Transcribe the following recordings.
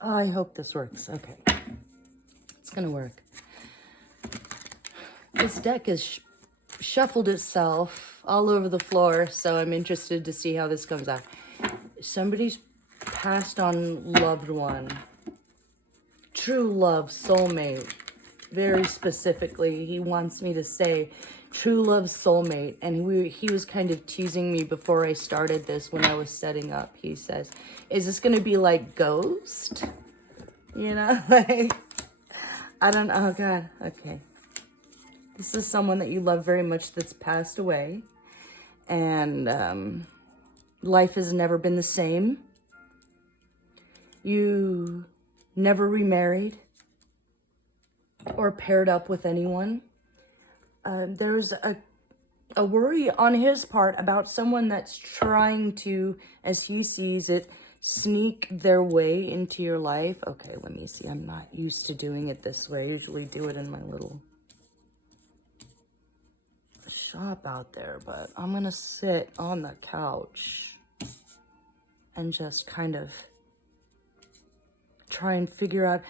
Oh, I hope this works. Okay. It's going to work. This deck has shuffled itself all over the floor, so I'm interested to see how this comes out. Somebody's passed on loved one. True love, soulmate. Very specifically, he wants me to say true love, soulmate. And he was kind of teasing me before I started this when I was setting up. He says, is this going to be like Ghost? You know, like, I don't know. Oh, God. Okay. This is someone that you love very much that's passed away. And life has never been the same. You never remarried or paired up with anyone. There's a worry on his part about someone that's trying to, as he sees it, sneak their way into your life. Okay, let me see. I'm not used to doing it this way. I usually do it in my little shop out there, but I'm gonna sit on the couch and just kind of try and figure out.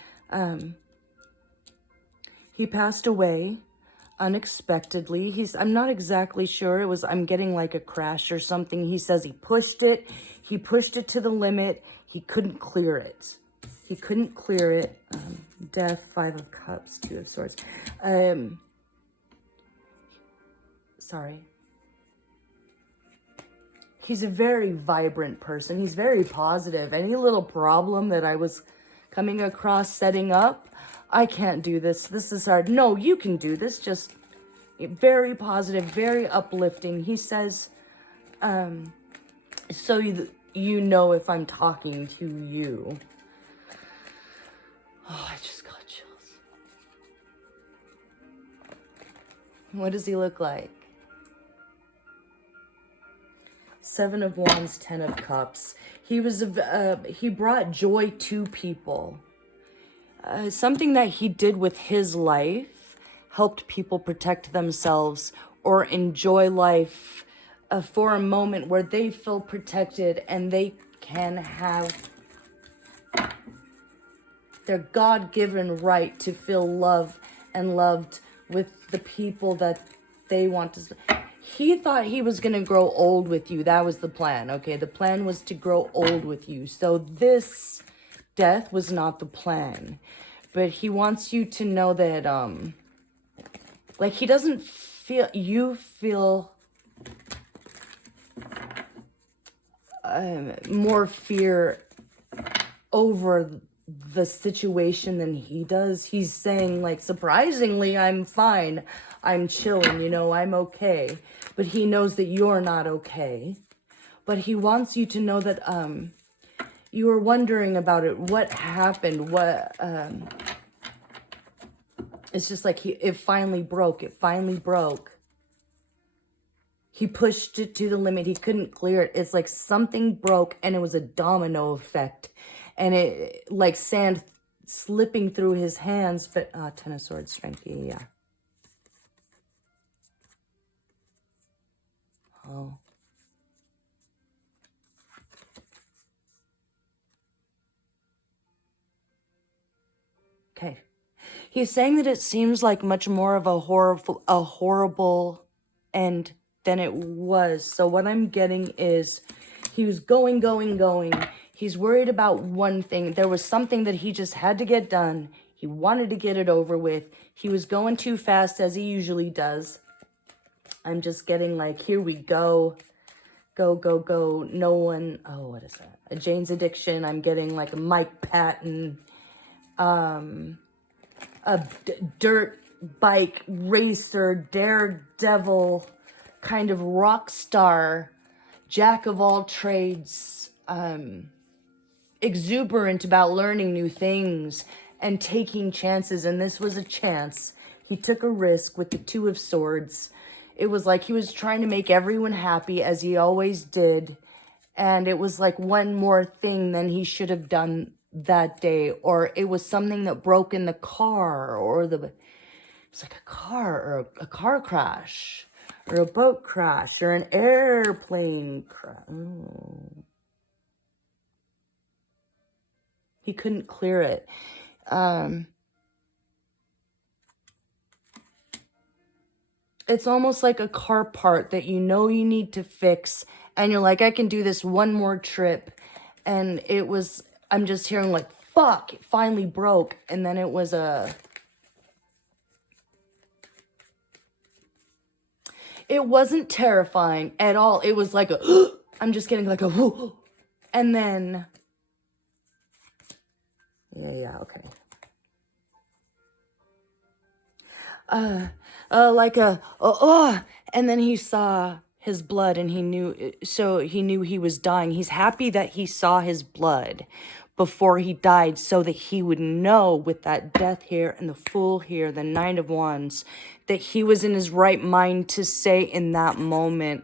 He passed away unexpectedly. I'm not exactly sure. I'm getting like a crash or something. He says he pushed it to the limit. He couldn't clear it. Death, 5 of Cups, 2 of Swords. Sorry. He's a very vibrant person. He's very positive. Any little problem that I was coming across setting up, I can't do this. This is hard. No, you can do this. Just very positive, very uplifting. He says, so you know if I'm talking to you. Oh, I just got chills. What does he look like? 7 of Wands, 10 of Cups. He brought joy to people. Something that he did with his life helped people protect themselves or enjoy life for a moment where they feel protected and they can have their God-given right to feel love and loved with the people that they want to. He thought he was going to grow old with you. That was the plan, okay? The plan was to grow old with you. So this death was not the plan. But he wants you to know that, like, he doesn't feel, you feel more fear over the situation than he does. He's saying, like, surprisingly, I'm fine. I'm chilling, you know, I'm okay. But he knows that you're not okay. But he wants you to know that you were wondering about it. What happened? It's just like it finally broke. It finally broke. He pushed it to the limit. He couldn't clear it. It's like something broke and it was a domino effect. And it, like sand slipping through his hands. But, 10 of Swords, Strength, yeah. Oh. Okay. He's saying that it seems like much more of a horrible end than it was. So what I'm getting is he was going. He's worried about one thing. There was something that he just had to get done. He wanted to get it over with. He was going too fast, as he usually does. I'm just getting like, here we go. Go. No one. Oh, what is that? A Jane's Addiction. I'm getting like a Mike Patton. A dirt bike racer, daredevil, kind of rock star, jack of all trades, exuberant about learning new things and taking chances. And this was a chance. He took a risk with the 2 of Swords. It was like he was trying to make everyone happy, as he always did. And it was like one more thing than he should have done that day. Or it was something that broke in the car, or it's like a car, or a car crash, or a boat crash, or an airplane crash. Oh. He couldn't clear it. It's almost like a car part that you know you need to fix. And you're like, I can do this one more trip. And it was, I'm just hearing like, fuck, it finally broke. And then it was it wasn't terrifying at all. It was like a, I'm just getting like a, whoo. And then, yeah, okay. And then he saw his blood and he knew he was dying. He's happy that he saw his blood before he died so that he would know with that death here and the Fool here, the Nine of Wands, that he was in his right mind to say in that moment,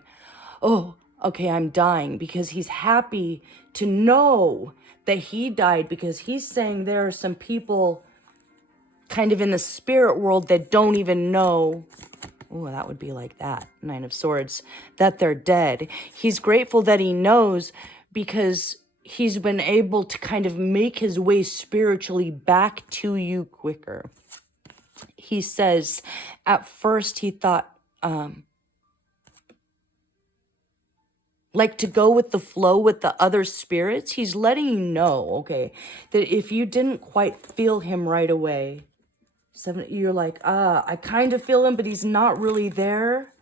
oh, okay, I'm dying, because he's happy to know that he died, because he's saying there are some people kind of in the spirit world that don't even know, oh, that would be like that, Nine of Swords, that they're dead. He's grateful that he knows, because he's been able to kind of make his way spiritually back to you quicker. He says, at first he thought, like to go with the flow with the other spirits. He's letting you know, okay, that if you didn't quite feel him right away, you're like, I kind of feel him, but he's not really there.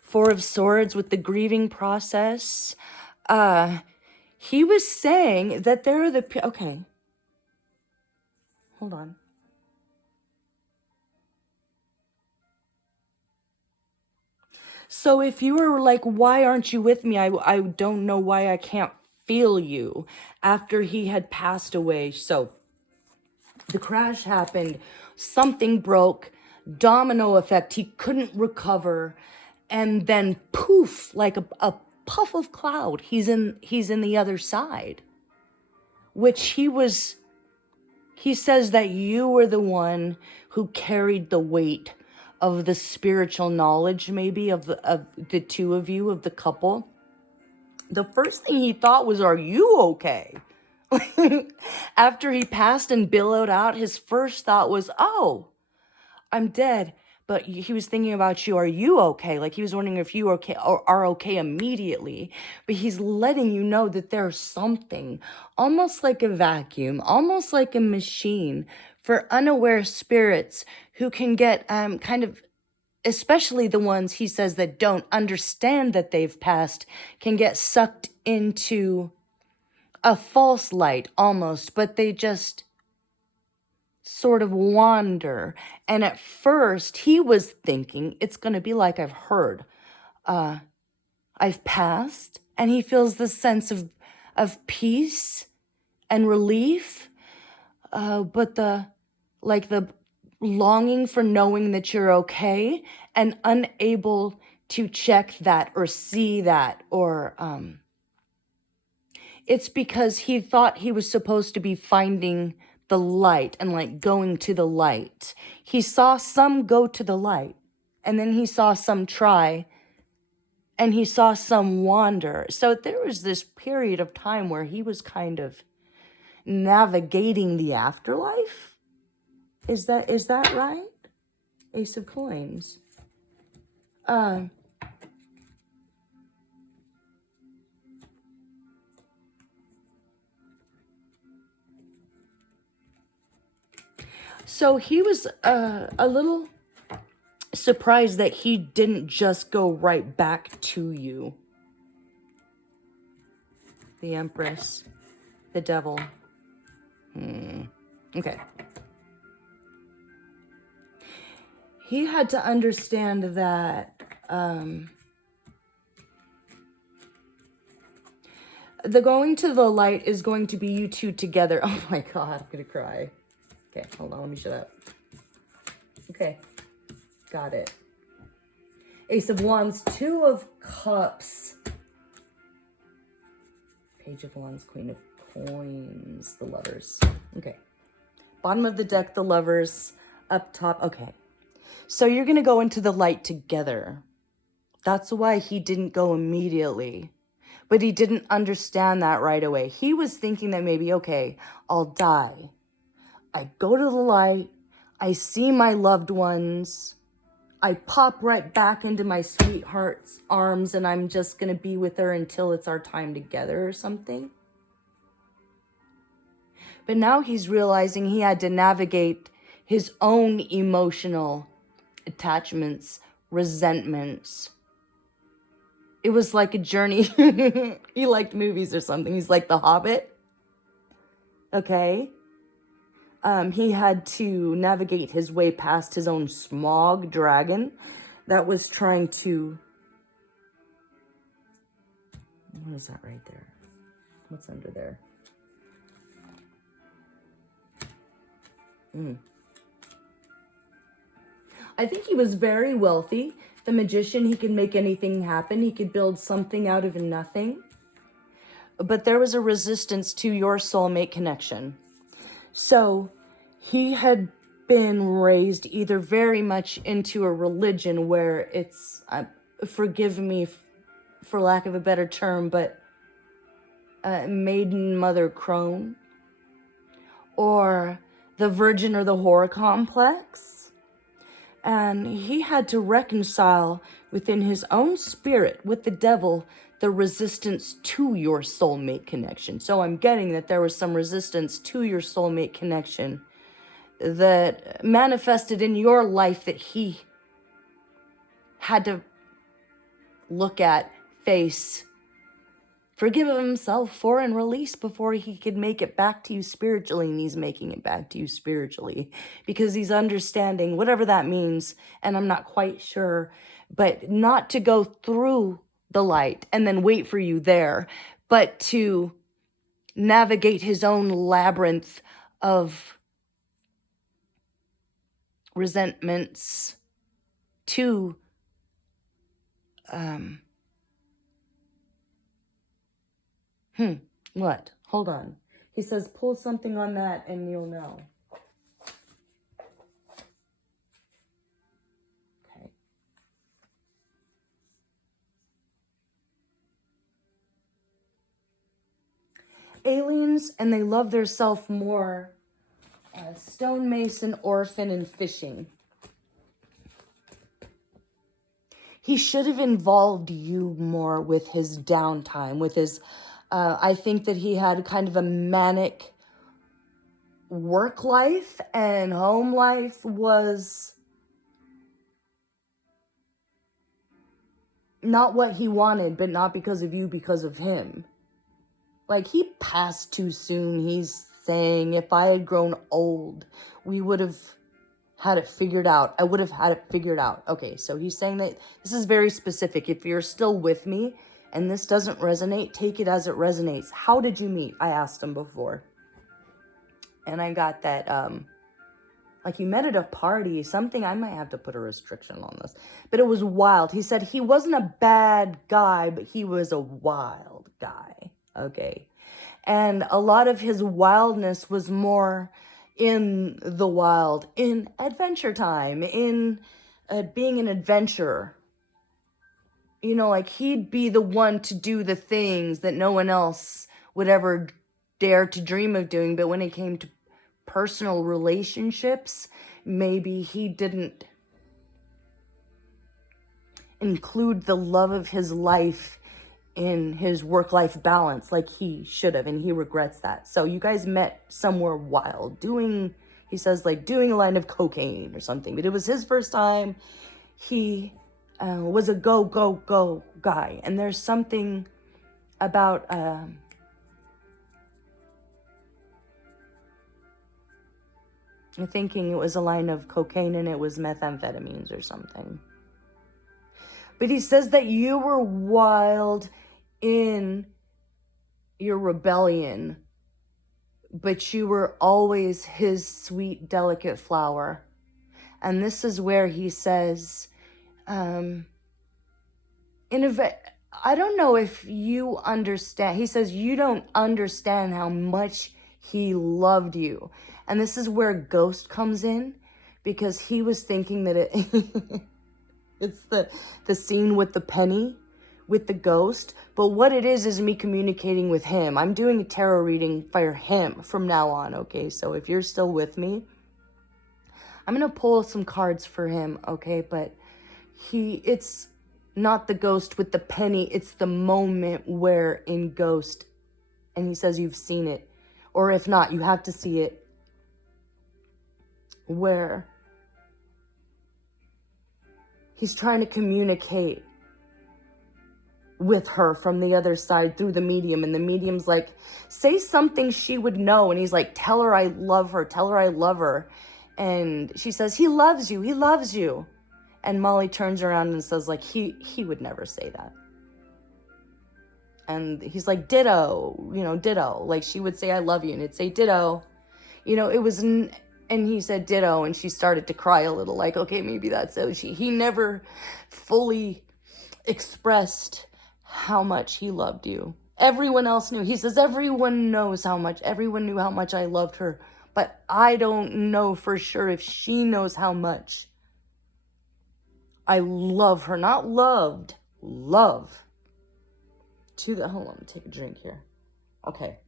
Four of Swords with the grieving process. He was saying that there are okay. Hold on. So if you were like, why aren't you with me? I don't know why I can't feel you, after he had passed away. So the crash happened, something broke, domino effect, he couldn't recover, and then poof, like a puff of cloud, he's in the other side. Which he says that you were the one who carried the weight of the spiritual knowledge, maybe, of the two of you, of the couple. The first thing he thought was, are you okay? After he passed and billowed out, his first thought was, oh, I'm dead. But he was thinking about you. Are you okay? Like he was wondering if you are okay immediately. But he's letting you know that there's something, almost like a vacuum, almost like a machine, for unaware spirits who can get kind of, especially the ones he says that don't understand that they've passed, can get sucked into a false light almost, but they just sort of wander. And at first he was thinking it's going to be like I've heard, I've passed, and he feels this sense of peace and relief, but the longing for knowing that you're okay and unable to check that or see that, or it's because he thought he was supposed to be finding the light and like going to the light. He saw some go to the light, and then he saw some try, and he saw some wander. So there was this period of time where he was kind of navigating the afterlife. Is that right? Ace of Coins. So he was a little surprised that he didn't just go right back to you. The Empress, the Devil. Okay. He had to understand that the going to the light is going to be you two together. Oh my God, I'm gonna cry. Okay, hold on, let me shut up. Okay, got it. Ace of Wands, Two of Cups. Page of Wands, Queen of Coins, the Lovers. Okay, bottom of the deck, the Lovers. Up top, okay. So you're going to go into the light together. That's why he didn't go immediately. But he didn't understand that right away. He was thinking that maybe, okay, I'll die. I go to the light. I see my loved ones. I pop right back into my sweetheart's arms and I'm just going to be with her until it's our time together or something. But now he's realizing he had to navigate his own emotional attachments, resentments. It was like a journey. He liked movies or something. He's like The Hobbit. Okay. He had to navigate his way past his own smog dragon that was trying to... What is that right there? What's under there? I think he was very wealthy. The magician, he could make anything happen. He could build something out of nothing. But there was a resistance to your soulmate connection. So he had been raised either very much into a religion where it's, forgive me for lack of a better term, but maiden mother crone, or the virgin or the whore complex. And he had to reconcile within his own spirit with the devil the resistance to your soulmate connection. So I'm getting that there was some resistance to your soulmate connection that manifested in your life that he had to look at, face, forgive himself for, and release before he could make it back to you spiritually. And he's making it back to you spiritually because he's understanding whatever that means. And I'm not quite sure, but not to go through the light and then wait for you there, but to navigate his own labyrinth of resentments to what? Hold on. He says, pull something on that and you'll know. Okay. Aliens, and they love their self more. Stonemason, orphan, and fishing. He should have involved you more with his downtime, with his... I think that he had kind of a manic work life, and home life was not what he wanted, but not because of you, because of him. Like, he passed too soon. He's saying, if I had grown old, we would have had it figured out. I would have had it figured out. Okay, so he's saying that this is very specific. If you're still with me, and this doesn't resonate, take it as it resonates. How did you meet? I asked him before. And I got that, like you met at a party, something. I might have to put a restriction on this. But it was wild. He said he wasn't a bad guy, but he was a wild guy. Okay. And a lot of his wildness was more in the wild, in adventure time, in being an adventurer. You know, like he'd be the one to do the things that no one else would ever dare to dream of doing. But when it came to personal relationships, maybe he didn't include the love of his life in his work-life balance like he should have. And he regrets that. So you guys met somewhere wild, doing, he says, like doing a line of cocaine or something. But it was his first time. He... was a go guy. And there's something about I'm thinking it was a line of cocaine and it was methamphetamines or something. But he says that you were wild in your rebellion, but you were always his sweet, delicate flower. And this is where he says, I don't know if you understand. He says you don't understand how much he loved you. And this is where Ghost comes in, because he was thinking that it's the scene with the penny with the ghost, but what it is me communicating with him. I'm doing a tarot reading for him from now on, okay? So if you're still with me, I'm going to pull some cards for him, okay? But it's not the ghost with the penny, it's the moment where in Ghost, and he says you've seen it, or if not, you have to see it, where he's trying to communicate with her from the other side through the medium, and the medium's like, say something she would know, and he's like, tell her I love her, tell her I love her, and she says, he loves you, he loves you, and Molly turns around and says, like, he would never say that, and he's like, ditto, you know, ditto, like, she would say I love you, and it'd say ditto, you know, it was, and he said ditto, and she started to cry a little, like, okay, maybe that's it. He never fully expressed how much he loved you. Everyone else knew. He says, everyone knows how much, everyone knew how much I loved her, but I don't know for sure if she knows how much I love her. Not loved, love. Hold on, let me take a drink here. Okay.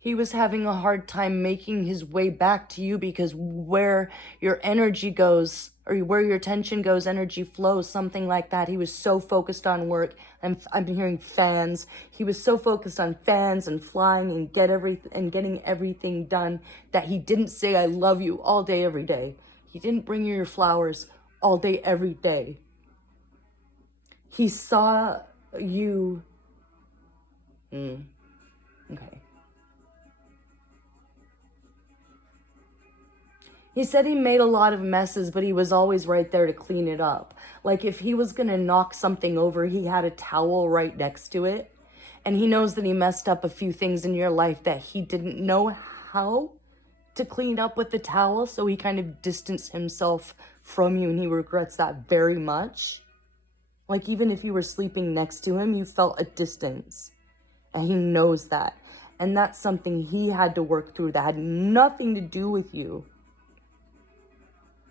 He was having a hard time making his way back to you because where your energy goes, or where your attention goes, energy flows, something like that. He was so focused on work, and I'm hearing fans. He was so focused on fans and flying and getting everything done that he didn't say I love you all day, every day. He didn't bring you your flowers all day, every day. He saw you. Okay. He said he made a lot of messes, but he was always right there to clean it up. Like if he was going to knock something over, he had a towel right next to it. And he knows that he messed up a few things in your life that he didn't know how to clean up with the towel. So he kind of distanced himself from you, and he regrets that very much. Like even if you were sleeping next to him, you felt a distance. And he knows that. And that's something he had to work through that had nothing to do with you.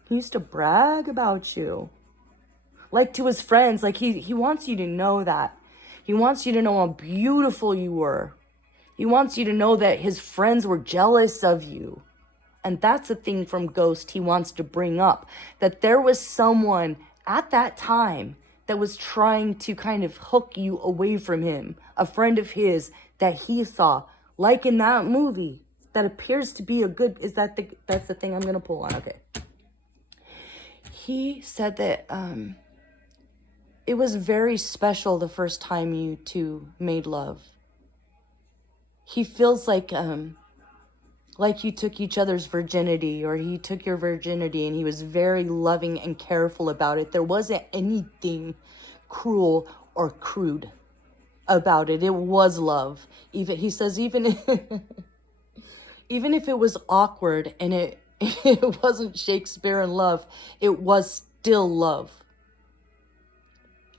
He used to brag about you. Like to his friends. Like he wants you to know that. He wants you to know how beautiful you were. He wants you to know that his friends were jealous of you. And that's a thing from Ghost he wants to bring up. That there was someone at that time that was trying to kind of hook you away from him. A friend of his that he saw. Like in that movie. That appears to be a good... That's the thing I'm going to pull on. Okay. He said that it was very special the first time you two made love. He feels like you took each other's virginity, or he took your virginity, and he was very loving and careful about it. There wasn't anything cruel or crude about it. It was love. He says even if it was awkward and it wasn't Shakespearean love, it was still love.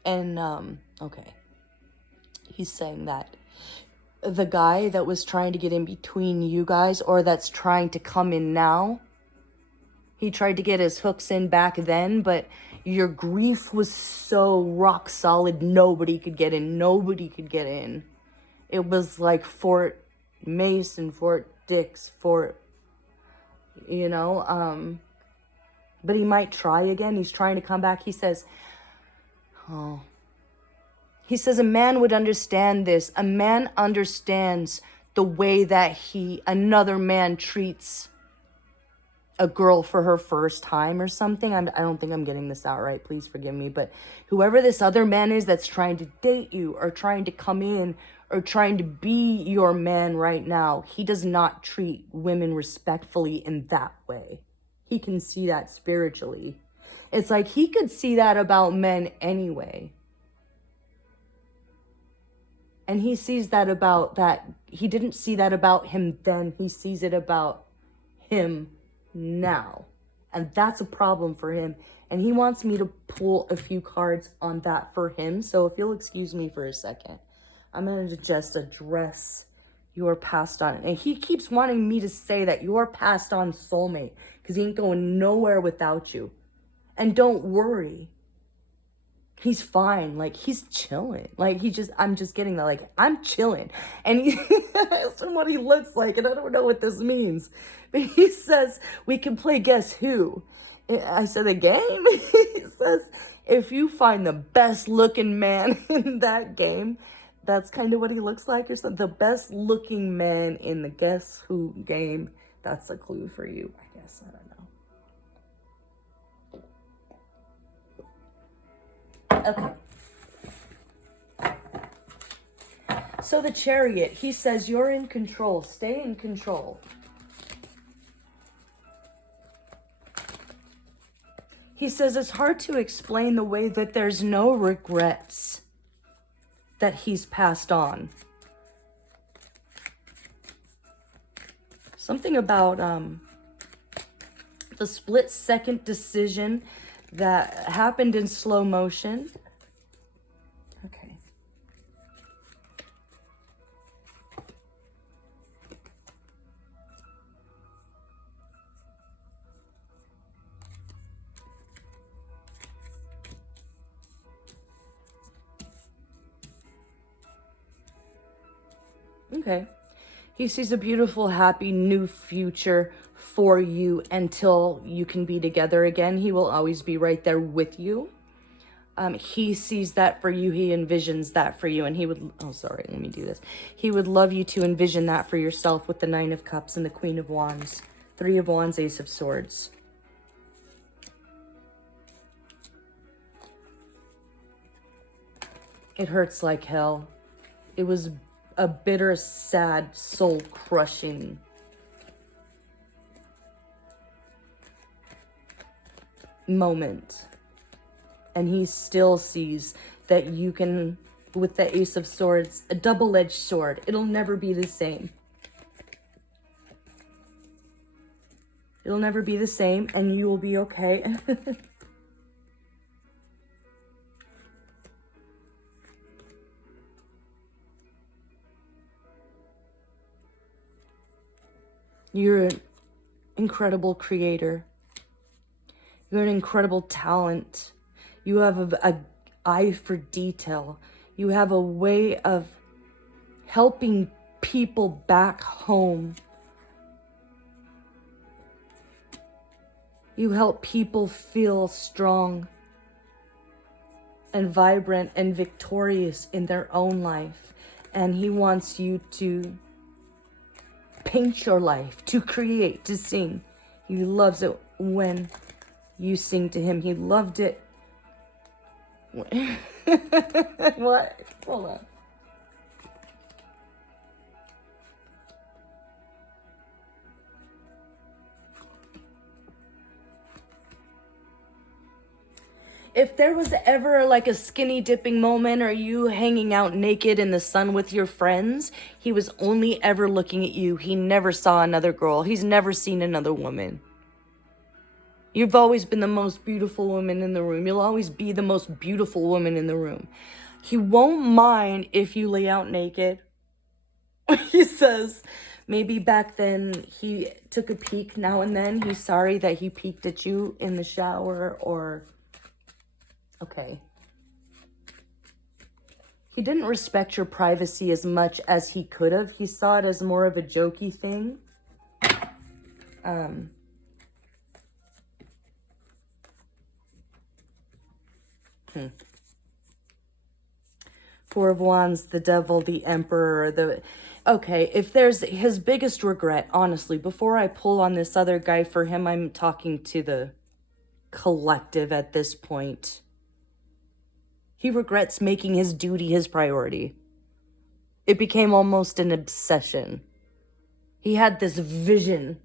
And, okay. He's saying that the guy that was trying to get in between you guys, or that's trying to come in now, he tried to get his hooks in back then, but your grief was so rock solid, nobody could get in. Nobody could get in. It was like Fort Mason, Fort Dix, but he might try again. He's trying to come back. He says, a man would understand this. A man understands the way that another man treats a girl for her first time or something. I don't think I'm getting this out right. Please forgive me. But whoever this other man is that's trying to date you or trying to come in or trying to be your man right now, he does not treat women respectfully in that way. He can see that spiritually. It's like he could see that about men anyway. And he sees that about that. He didn't see that about him then. He sees it about him now. And that's a problem for him. And he wants me to pull a few cards on that for him. So if you'll excuse me for a second, I'm going to just address your passed on. And he keeps wanting me to say that your passed on soulmate. because he ain't going nowhere without you. And don't worry. He's fine. Like, he's chilling. Like, I'm just getting that. Like, I'm chilling. And he, that's what he looks like. And I don't know what this means. But he says, we can play Guess Who. I said, a game? He says, if you find the best looking man in that game, that's kind of what he looks like or something. The best looking man in the Guess Who game. That's a clue for you, I guess. I don't know. Okay. So the Chariot, he says, you're in control. Stay in control. He says it's hard to explain the way that there's no regrets that he's passed on. Something about the split-second decision that happened in slow motion. Okay. Okay. He sees a beautiful, happy, new future for you until you can be together again. He will always be right there with you. He sees that for you. He envisions that for you. And he would, oh, sorry, let me do this. He would love you to envision that for yourself with the Nine of Cups and the Queen of Wands. Three of Wands, Ace of Swords. It hurts like hell. It was a bitter, sad, soul-crushing moment. And he still sees that you can, with the Ace of Swords, a double-edged sword. It'll never be the same. It'll never be the same, and you will be okay. You're an incredible creator. You're an incredible talent. You have a eye for detail. You have a way of helping people back home. You help people feel strong and vibrant and victorious in their own life. And he wants you to paint your life, to create, to sing. He loves it when you sing to him. He loved it. What? Hold on. If there was ever like a skinny dipping moment or you hanging out naked in the sun with your friends, he was only ever looking at you. He never saw another girl. He's never seen another woman. You've always been the most beautiful woman in the room. You'll always be the most beautiful woman in the room. He won't mind if you lay out naked. He says maybe back then he took a peek now and then. He's sorry that he peeked at you in the shower or... Okay. He didn't respect your privacy as much as he could have. He saw it as more of a jokey thing. Four of Wands, the Devil, the Emperor, the... Okay, if there's his biggest regret, honestly, before I pull on this other guy for him, I'm talking to the collective at this point. He regrets making his duty his priority. It became almost an obsession. He had this vision,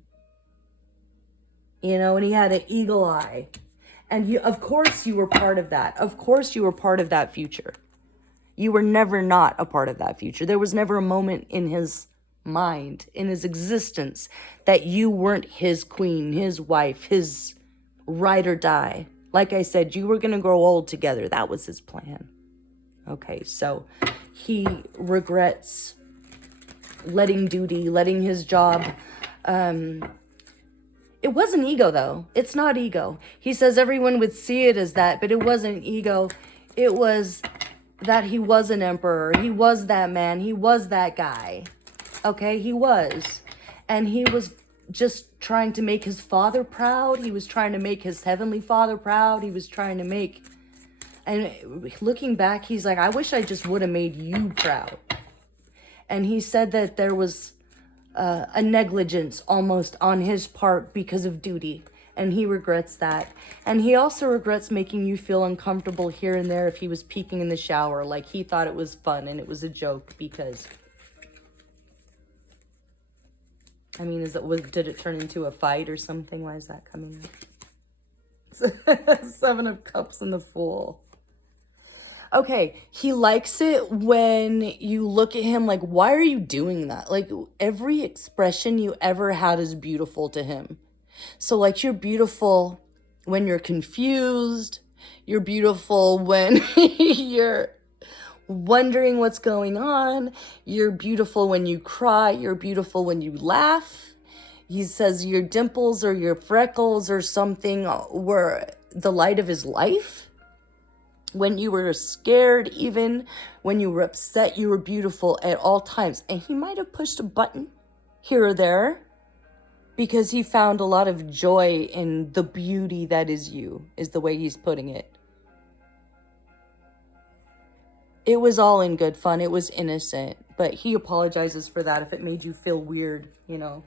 you know, and he had an eagle eye. And you, of course you were part of that. Of course you were part of that future. You were never not a part of that future. There was never a moment in his mind, in his existence, that you weren't his queen, his wife, his ride or die. Like I said, you were going to grow old together. That was his plan. Okay, so he regrets letting duty, letting his job. It wasn't ego, though. It's not ego. He says everyone would see it as that, but it wasn't ego. It was that he was an emperor. He was that man. He was that guy. Okay, he was. And he was just trying to make his father proud. He was trying to make his heavenly father proud. He was trying to make... And looking back, he's like, I wish I just would have made you proud. And he said that there was a negligence almost on his part because of duty. And he regrets that. And he also regrets making you feel uncomfortable here and there if he was peeking in the shower. Like he thought it was fun and it was a joke because... I mean, did it turn into a fight or something? Why is that coming up? 7 of Cups and the Fool. Okay, he likes it when you look at him like, why are you doing that? Like, every expression you ever had is beautiful to him. So, like, you're beautiful when you're confused. You're beautiful when you're wondering what's going on. You're beautiful when you cry. You're beautiful when you laugh. He says your dimples or your freckles or something were the light of his life. When you were scared, even when you were upset, you were beautiful at all times. And he might have pushed a button here or there because he found a lot of joy in the beauty that is you, is the way he's putting it. It was all in good fun. It was innocent. But he apologizes for that if it made you feel weird, you know.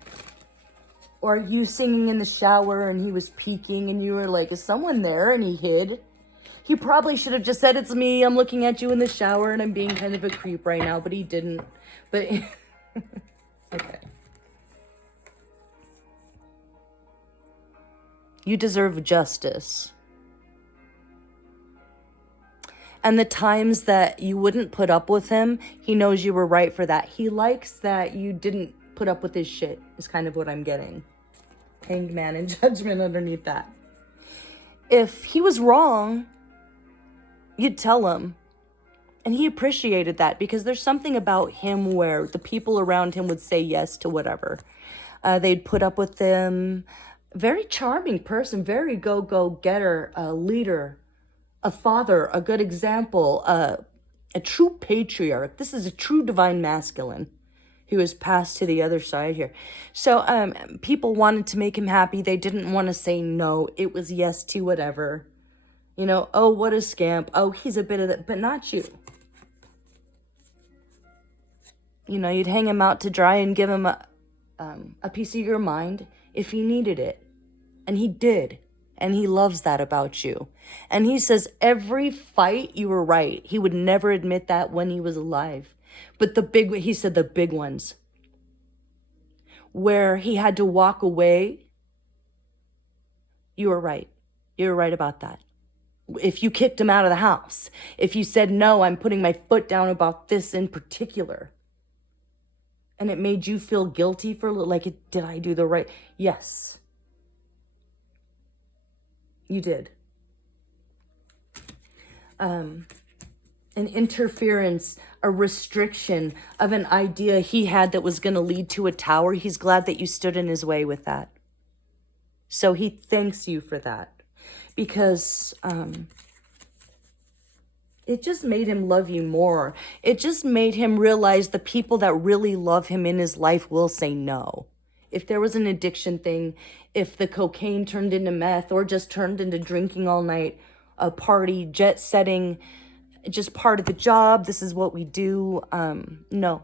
Or you singing in the shower and he was peeking and you were like, is someone there? And he hid. He probably should have just said, it's me. I'm looking at you in the shower and I'm being kind of a creep right now. But he didn't. But, okay. You deserve justice. And the times that you wouldn't put up with him, he knows you were right for that. He likes that you didn't put up with his shit, is kind of what I'm getting. Hanged Man and Judgment underneath that. If he was wrong, you'd tell him. And he appreciated that because there's something about him where the people around him would say yes to whatever. They'd put up with him. Very charming person, very go-getter, leader. A father, a good example, a true patriarch. This is a true divine masculine who has passed to the other side here. So people wanted to make him happy. They didn't want to say no. It was yes to whatever. You know, oh, what a scamp. Oh, he's a bit of that, but not you. You know, you'd hang him out to dry and give him a piece of your mind if he needed it. And he did. And he loves that about you. And he says every fight you were right. He would never admit that when he was alive. But he said the big ones. Where he had to walk away. You were right. You were right about that. If you kicked him out of the house. If you said, no, I'm putting my foot down about this in particular. And it made you feel guilty for like, did I do the right? Yes. You did. An interference, a restriction of an idea he had that was going to lead to a tower. He's glad that you stood in his way with that. So he thanks you for that. Because it just made him love you more. It just made him realize the people that really love him in his life will say no. If there was an addiction thing, if the cocaine turned into meth or just turned into drinking all night, a party, jet setting, just part of the job, this is what we do. No,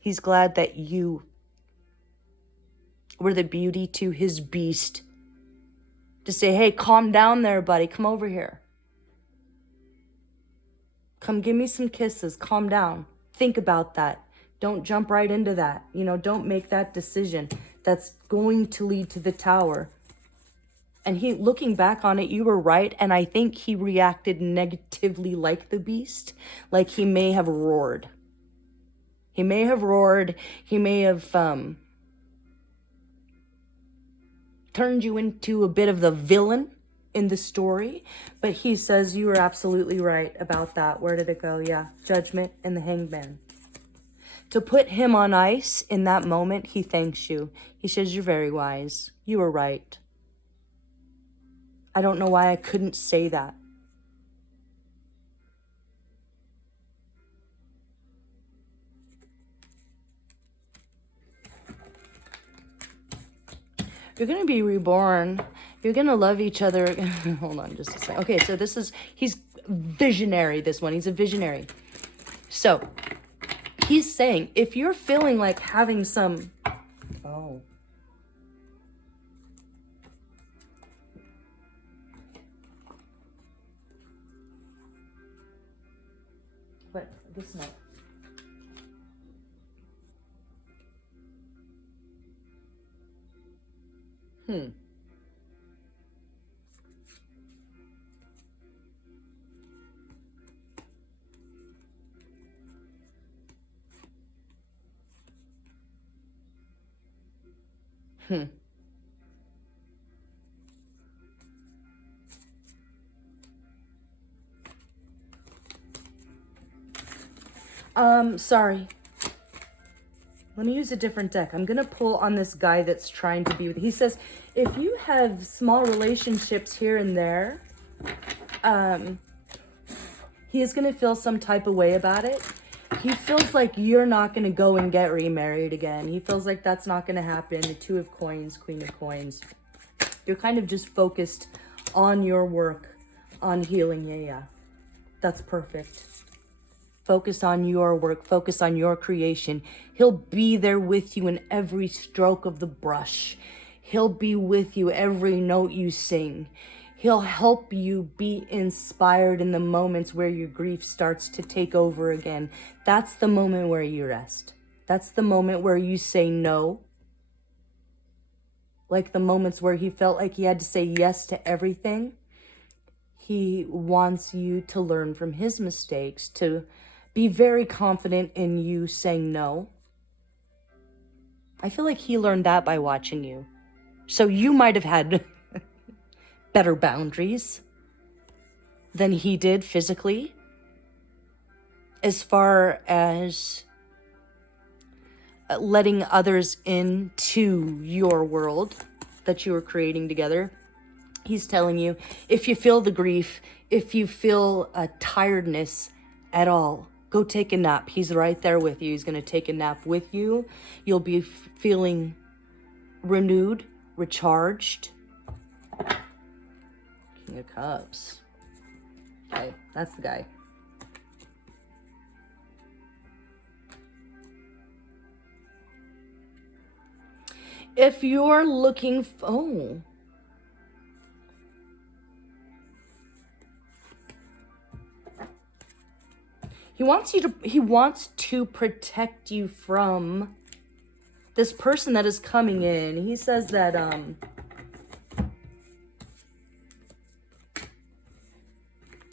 he's glad that you were the beauty to his beast. To say, hey, calm down there, buddy. Come over here. Come give me some kisses. Calm down. Think about that. Don't jump right into that. You know, don't make that decision. That's going to lead to the tower. And he, looking back on it, you were right. And I think he reacted negatively like the beast. Like he may have roared. He may have roared. He may have turned you into a bit of the villain in the story. But he says you were absolutely right about that. Where did it go? Yeah, Judgment and the Hanged Man. To put him on ice in that moment, he thanks you. He says, you're very wise. You were right. I don't know why I couldn't say that. You're going to be reborn. You're going to love each other. Hold on just a second. Okay, so he's visionary, this one. He's a visionary. So, he's saying, if you're feeling like having some... Oh. What? This night. Hmm. Sorry. Let me use a different deck. I'm going to pull on this guy that's trying to be with... He says, if you have small relationships here and there, he is going to feel some type of way about it. He feels like you're not going to go and get remarried again. He feels like that's not going to happen. The Two of Coins, Queen of Coins. You're kind of just focused on your work, on healing. Yeah. That's perfect. Focus on your work. Focus on your creation. He'll be there with you in every stroke of the brush. He'll be with you every note you sing. He'll help you be inspired in the moments where your grief starts to take over again. That's the moment where you rest. That's the moment where you say no. Like the moments where he felt like he had to say yes to everything. He wants you to learn from his mistakes, to be very confident in you saying no. I feel like he learned that by watching you. So you might have had better boundaries than he did physically, as far as letting others into your world that you were creating together. He's telling you, if you feel the grief, if you feel a tiredness at all, go take a nap. He's right there with you. He's going to take a nap with you. You'll be feeling renewed, recharged. King of Cups. Okay, that's the guy. If you're looking oh. He wants to protect you from this person that is coming in. He says that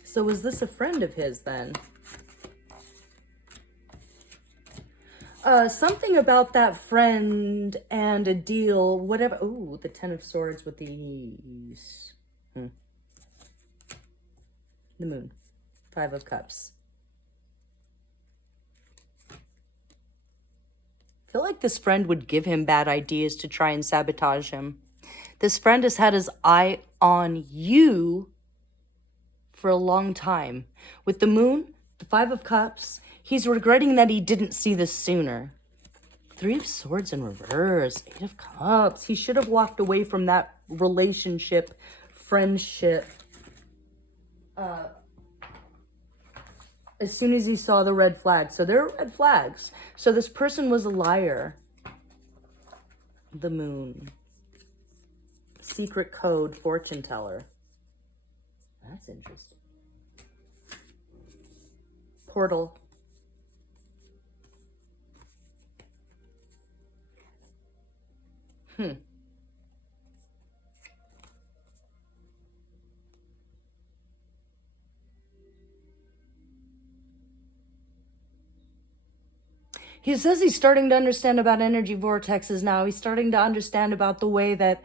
so is this a friend of his then? Something about that friend and a deal, whatever. Oh, the Ten of Swords with these. The Moon. Five of Cups. I feel like this friend would give him bad ideas to try and sabotage him. This friend has had his eye on you for a long time. With the Moon, the Five of Cups, he's regretting that he didn't see this sooner. Three of Swords in reverse. Eight of Cups. He should have walked away from that relationship, friendship, as soon as he saw the red flags. So there are red flags. So this person was a liar. The Moon. Secret code fortune teller. That's interesting. Portal. He says he's starting to understand about energy vortexes now. He's starting to understand about the way that,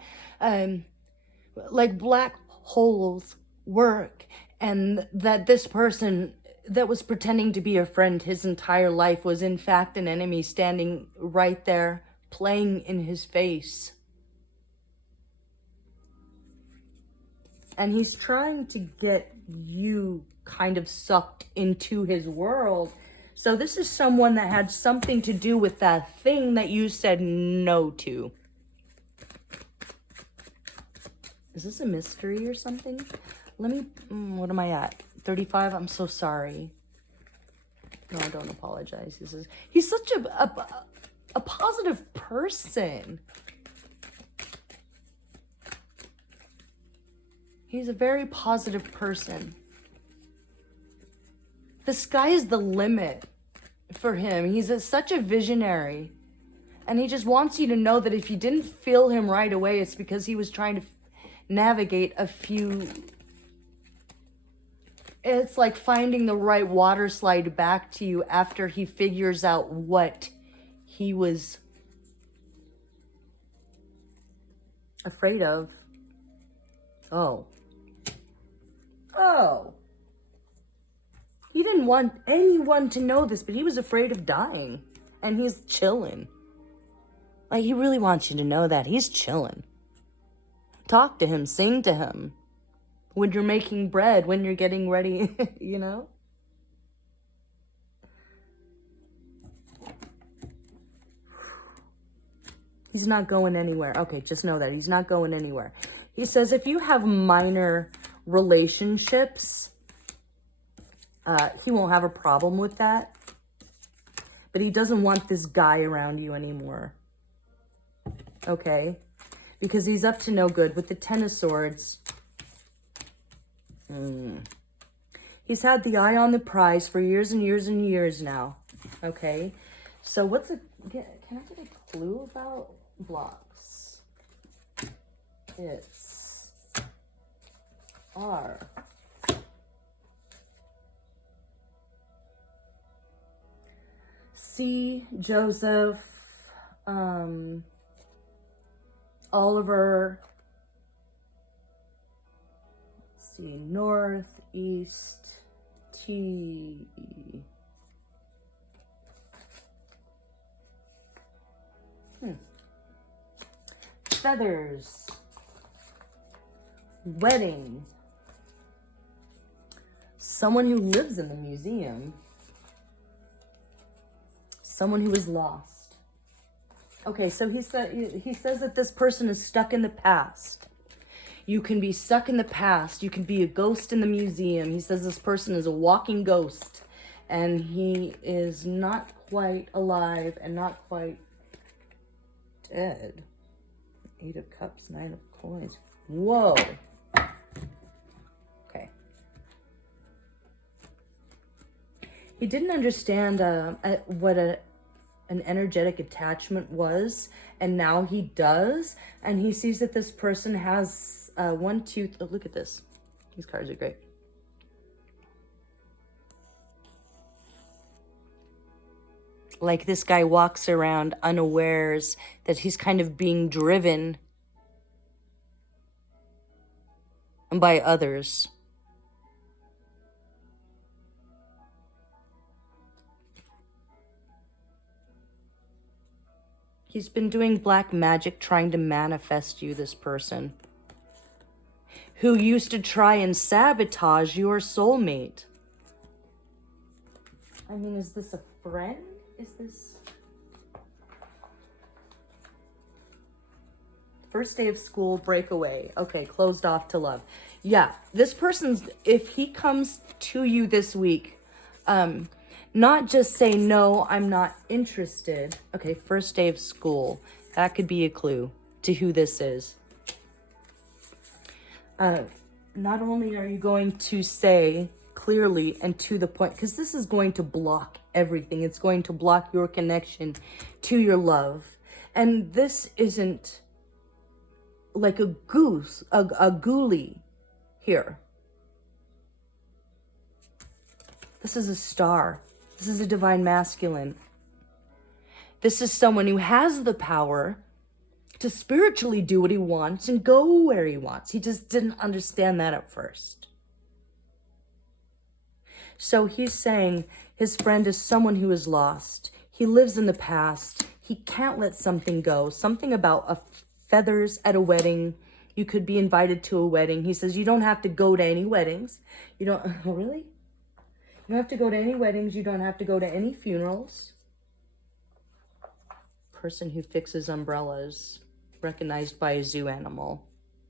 like, black holes work, and that this person, that was pretending to be a friend his entire life was in fact an enemy standing right there, playing in his face. And he's trying to get you kind of sucked into his world. So this is someone that had something to do with that thing that you said no to. Is this a mystery or something? Let me, what am I at? 35? I'm so sorry. No, don't apologize. He's such a positive person. He's a very positive person. The sky is the limit for him. He's such a visionary. And he just wants you to know that if you didn't feel him right away, it's because he was trying to navigate a few... It's like finding the right water slide back to you after he figures out what he was afraid of. Oh. He didn't want anyone to know this, but he was afraid of dying. And he's chilling. Like, he really wants you to know that. He's chilling. Talk to him, sing to him. When you're making bread, when you're getting ready, you know? He's not going anywhere. Okay, just know that. He's not going anywhere. He says if you have minor relationships, he won't have a problem with that. But he doesn't want this guy around you anymore. Okay? Because he's up to no good with the Ten of Swords. He's had the eye on the prize for years and years and years now. Okay? So what's a... Can I get a clue about blocks? It's... R. C. Joseph. Oliver. See, north, east, T. Feathers. Wedding. Someone who lives in the museum. Someone who is lost. Okay, so he says that this person is stuck in the past. You can be stuck in the past. You can be a ghost in the museum. He says this person is a walking ghost. And he is not quite alive and not quite dead. 8 of Cups, 9 of Coins. Whoa. Okay. He didn't understand what an energetic attachment was, and now he does. And he sees that this person has... one, two, oh, look at this. These cards are great. Like this guy walks around unawares that he's kind of being driven by others. He's been doing black magic trying to manifest you, this person. Who used to try and sabotage your soulmate. I mean, is this a friend? Is this... First day of school, breakaway. Okay, closed off to love. Yeah, this person's... If he comes to you this week, not just say, no, I'm not interested. Okay, first day of school. That could be a clue to who this is. Not only are you going to say clearly and to the point, because this is going to block everything. It's going to block your connection to your love. And this isn't like a goose, a ghoulie here. This is a star. This is a divine masculine. This is someone who has the power to spiritually do what he wants and go where he wants. He just didn't understand that at first. So he's saying his friend is someone who is lost. He lives in the past. He can't let something go. Something about feathers at a wedding. You could be invited to a wedding. He says you don't have to go to any weddings. You don't, oh, really? You don't have to go to any weddings. You don't have to go to any funerals. Person who fixes umbrellas, recognized by a zoo animal.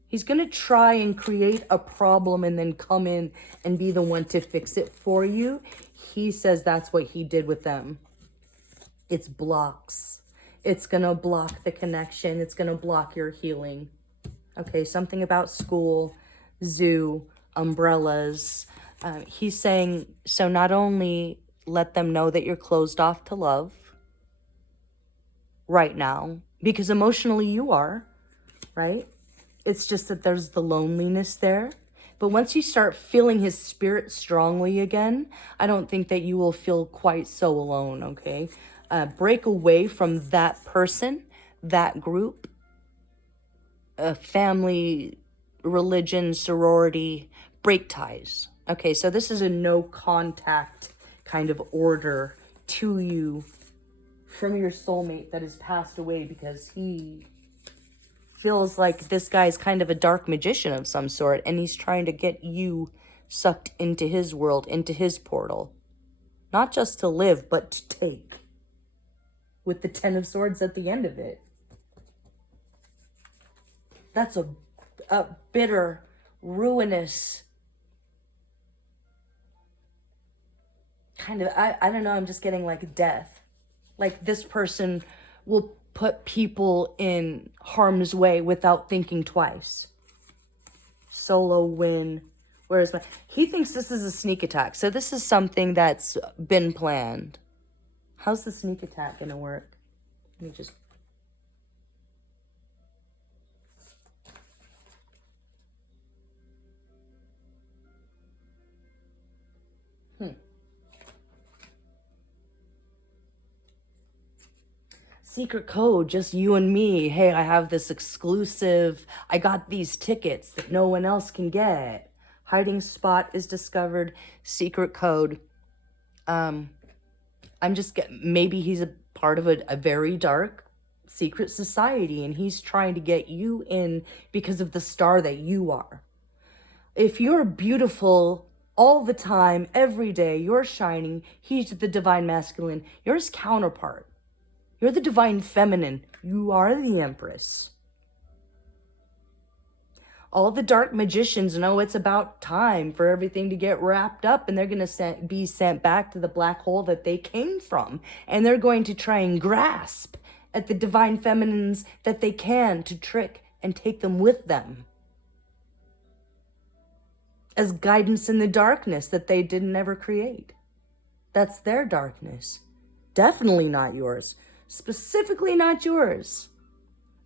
He's going to try and create a problem and then come in and be the one to fix it for you. He says that's what he did with them. It's blocks. It's going to block the connection. It's going to block your healing. Okay, something about school, zoo, umbrellas. He's saying, so not only let them know that you're closed off to love right now, because emotionally you are, right? It's just that there's the loneliness there. But once you start feeling his spirit strongly again, I don't think that you will feel quite so alone, okay? Break away from that person, that group, family, religion, sorority, break ties. Okay, so this is a no contact kind of order to you from your soulmate that has passed away, because he feels like this guy is kind of a dark magician of some sort, and he's trying to get you sucked into his world, into his portal. Not just to live, but to take. With the 10 of Swords at the end of it. That's a bitter, ruinous kind of, I don't know, I'm just getting like death. Like this person will put people in harm's way without thinking twice. Solo win. Whereas he thinks this is a sneak attack. So this is something that's been planned. How's the sneak attack gonna work? Let me just... Secret code, just you and me. Hey, I have this exclusive, I got these tickets that no one else can get. Hiding spot is discovered. Secret code. Maybe he's a part of a very dark secret society, and he's trying to get you in because of the star that you are. If you're beautiful all the time, every day, you're shining, he's the divine masculine, you're his counterpart. You're the divine feminine. You are the empress. All the dark magicians know it's about time for everything to get wrapped up, and they're going to be sent back to the black hole that they came from. And they're going to try and grasp at the divine feminines that they can to trick and take them with them as guidance in the darkness that they didn't ever create. That's their darkness. Definitely not yours. Specifically not yours.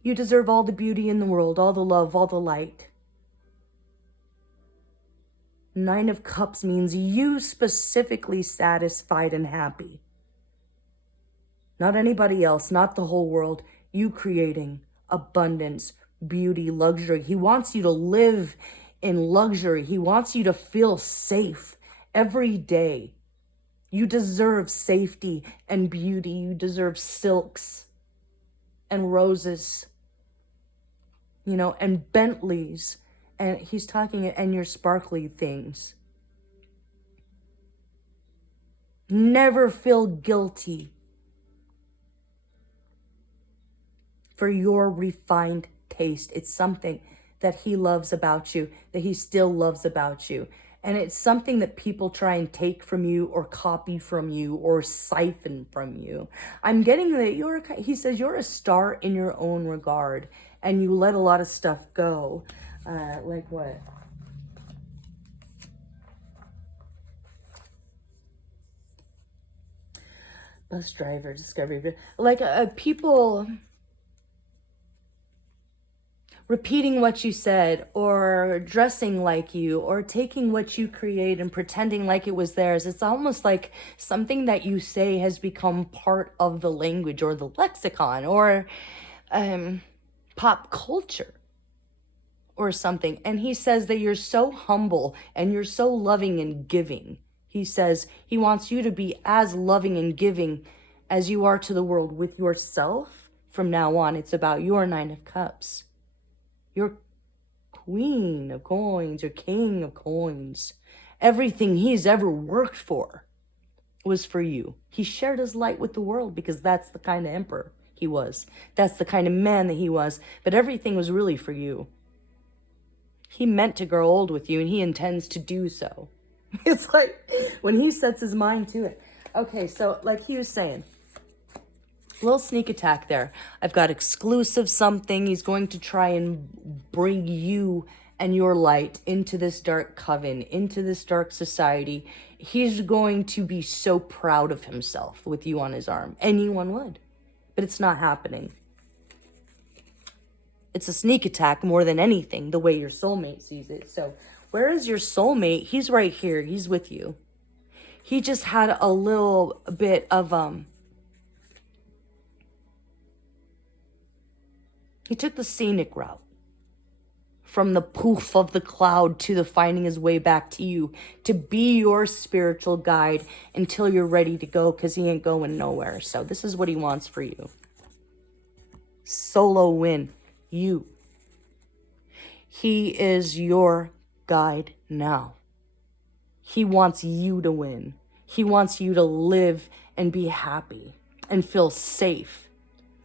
You deserve all the beauty in the world, all the love, all the light. 9 of Cups means you specifically satisfied and happy. Not anybody else, not the whole world. You creating abundance, beauty, luxury. He wants you to live in luxury. He wants you to feel safe every day. You deserve safety and beauty. You deserve silks and roses, you know, and Bentleys. And he's talking, and your sparkly things. Never feel guilty for your refined taste. It's something that he loves about you, that he still loves about you. And it's something that people try and take from you or copy from you or siphon from you. I'm getting that he says you're a star in your own regard, and you let a lot of stuff go. Like what? Bus driver, discovery. Like people repeating what you said, or dressing like you, or taking what you create and pretending like it was theirs. It's almost like something that you say has become part of the language or the lexicon or pop culture or something. And he says that you're so humble and you're so loving and giving. He says he wants you to be as loving and giving as you are to the world with yourself. From now on, it's about your 9 of Cups. Your Queen of Coins, your King of Coins. Everything he's ever worked for was for you. He shared his light with the world because that's the kind of emperor he was. That's the kind of man that he was. But everything was really for you. He meant to grow old with you, and he intends to do so. It's like when he sets his mind to it. Okay, so like he was saying, little sneak attack there. I've got exclusive something. He's going to try and bring you and your light into this dark coven, into this dark society. He's going to be so proud of himself with you on his arm. Anyone would. But it's not happening. It's a sneak attack more than anything, the way your soulmate sees it. So where is your soulmate? He's right here. He's with you. He just had a little bit of, he took the scenic route. From the poof of the cloud to the finding his way back to you. To be your spiritual guide until you're ready to go, because he ain't going nowhere. So this is what he wants for you. Solo win. You. He is your guide now. He wants you to win. He wants you to live and be happy and feel safe.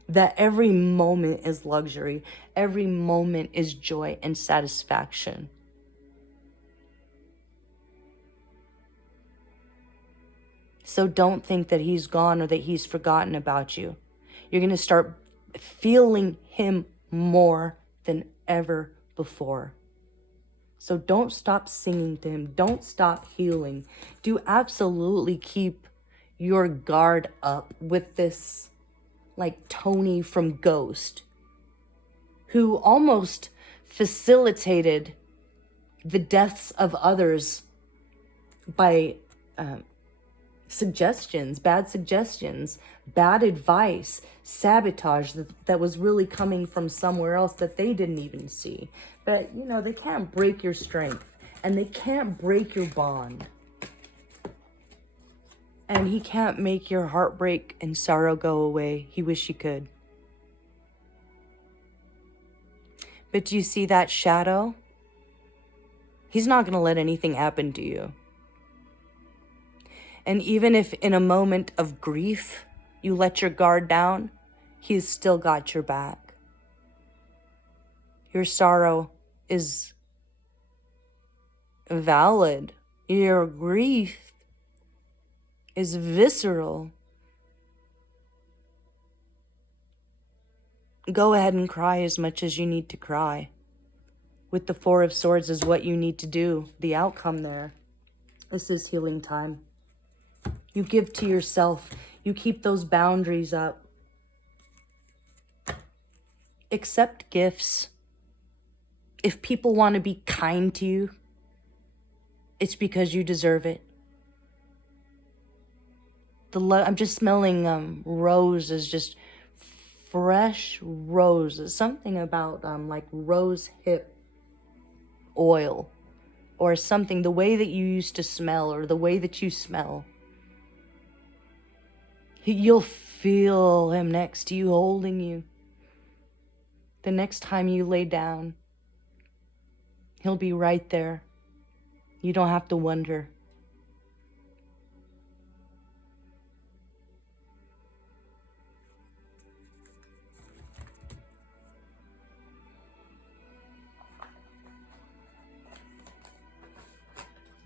That every moment is luxury. Every moment is joy and satisfaction. So don't think that he's gone or that he's forgotten about you. You're going to start feeling him more than ever before. So don't stop singing to him. Don't stop healing. Do absolutely keep your guard up with this, like Tony from Ghost, who almost facilitated the deaths of others by suggestions, bad advice, sabotage that was really coming from somewhere else that they didn't even see. But, you know, they can't break your strength and they can't break your bond. And he can't make your heartbreak and sorrow go away. He wish he could. But do you see that shadow? He's not going to let anything happen to you. And even if in a moment of grief you let your guard down, he's still got your back. Your sorrow is valid. Your grief is visceral. Go ahead and cry as much as you need to cry. With the Four of Swords is what you need to do. The outcome there. This is healing time. You give to yourself. You keep those boundaries up. Accept gifts. If people want to be kind to you, it's because you deserve it. I'm just smelling roses, just fresh roses. Something about like rose hip oil or something. The way that you used to smell or the way that you smell. You'll feel him next to you, holding you. The next time you lay down, he'll be right there. You don't have to wonder.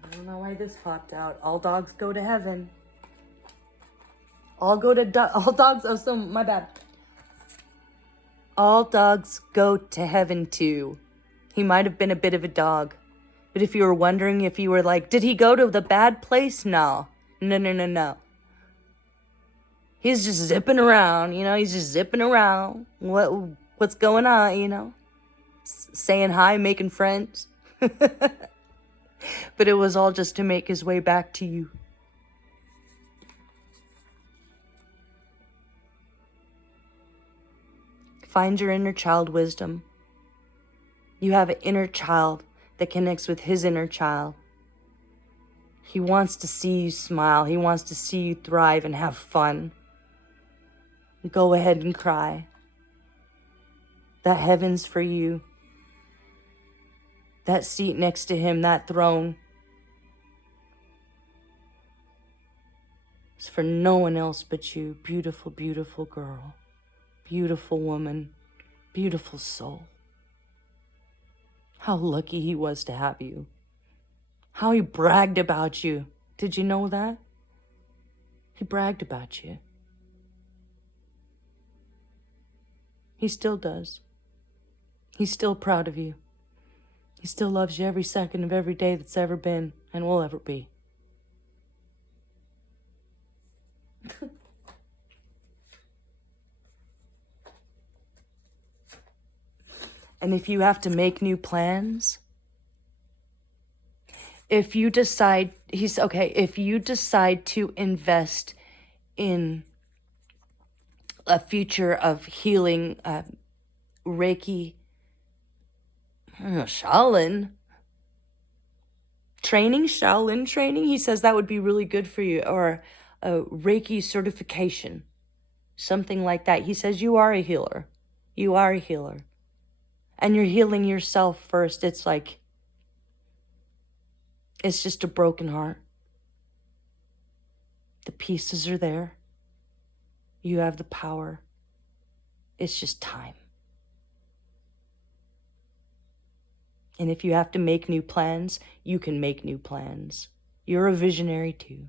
I don't know why this popped out. All dogs go to heaven. All dogs, oh, so my bad. All dogs go to heaven too. He might have been a bit of a dog. But if you were wondering, if you were like, did he go to the bad place? No. No. He's just zipping around, you know, he's just zipping around. What's going on, you know? Saying hi, making friends. But it was all just to make his way back to you. Find your inner child wisdom. You have an inner child that connects with his inner child. He wants to see you smile. He wants to see you thrive and have fun. Go ahead and cry. That heaven's for you. That seat next to him, that throne, it's for no one else but you. Beautiful, beautiful girl. Beautiful woman. Beautiful soul. How lucky he was to have you. How he bragged about you. Did you know that? He bragged about you. He still does. He's still proud of you. He still loves you every second of every day that's ever been and will ever be. And if you have to make new plans, if you decide, if you decide to invest in a future of healing, Reiki, Shaolin training, he says that would be really good for you, or a Reiki certification, something like that. He says you are a healer. You are a healer. And you're healing yourself first. It's like, it's just a broken heart. The pieces are there. You have the power. It's just time. And if you have to make new plans, you can make new plans. You're a visionary too.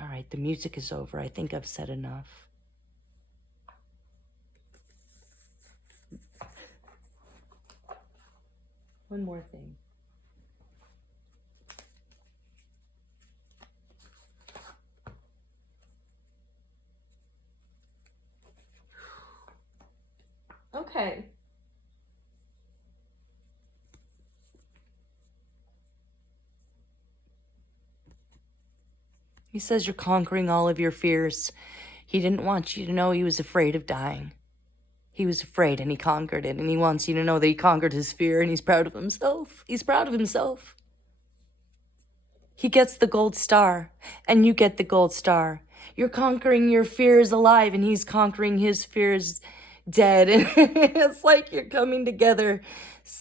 All right, the music is over. I think I've said enough. One more thing. Okay. He says you're conquering all of your fears. He didn't want you to know he was afraid of dying. He was afraid and he conquered it. And he wants you to know that he conquered his fear and he's proud of himself. He's proud of himself. He gets the gold star and you get the gold star. You're conquering your fears alive and he's conquering his fears dead. And it's like you're coming together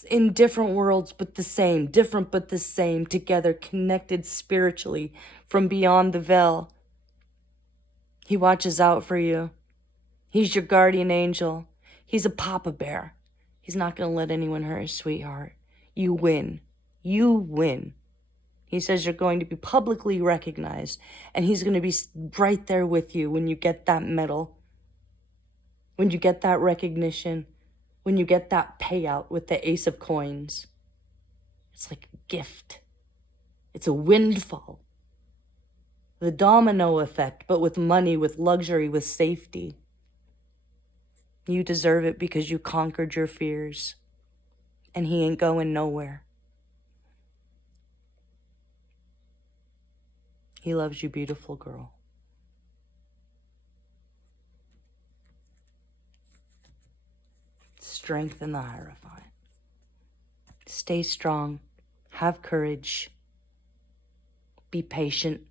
in different worlds, but the same, different but the same, together, connected spiritually from beyond the veil. He watches out for you. He's your guardian angel. He's a papa bear. He's not going to let anyone hurt his sweetheart. You win. You win. He says you're going to be publicly recognized, and he's going to be right there with you when you get that medal, when you get that recognition, when you get that payout with the Ace of Coins. It's like a gift. It's a windfall. The domino effect, but with money, with luxury, with safety. You deserve it because you conquered your fears. And he ain't going nowhere. He loves you, beautiful girl. Strengthen the Hierophant. Stay strong. Have courage. Be patient.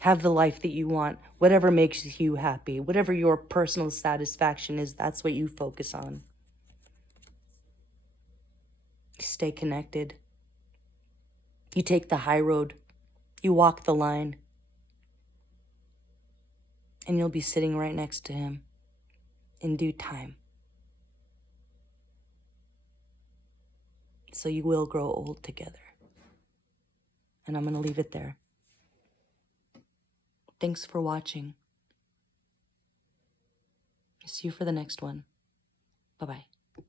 Have the life that you want. Whatever makes you happy. Whatever your personal satisfaction is, that's what you focus on. Stay connected. You take the high road. You walk the line. And you'll be sitting right next to him in due time. So you will grow old together. And I'm going to leave it there. Thanks for watching. See you for the next one. Bye-bye.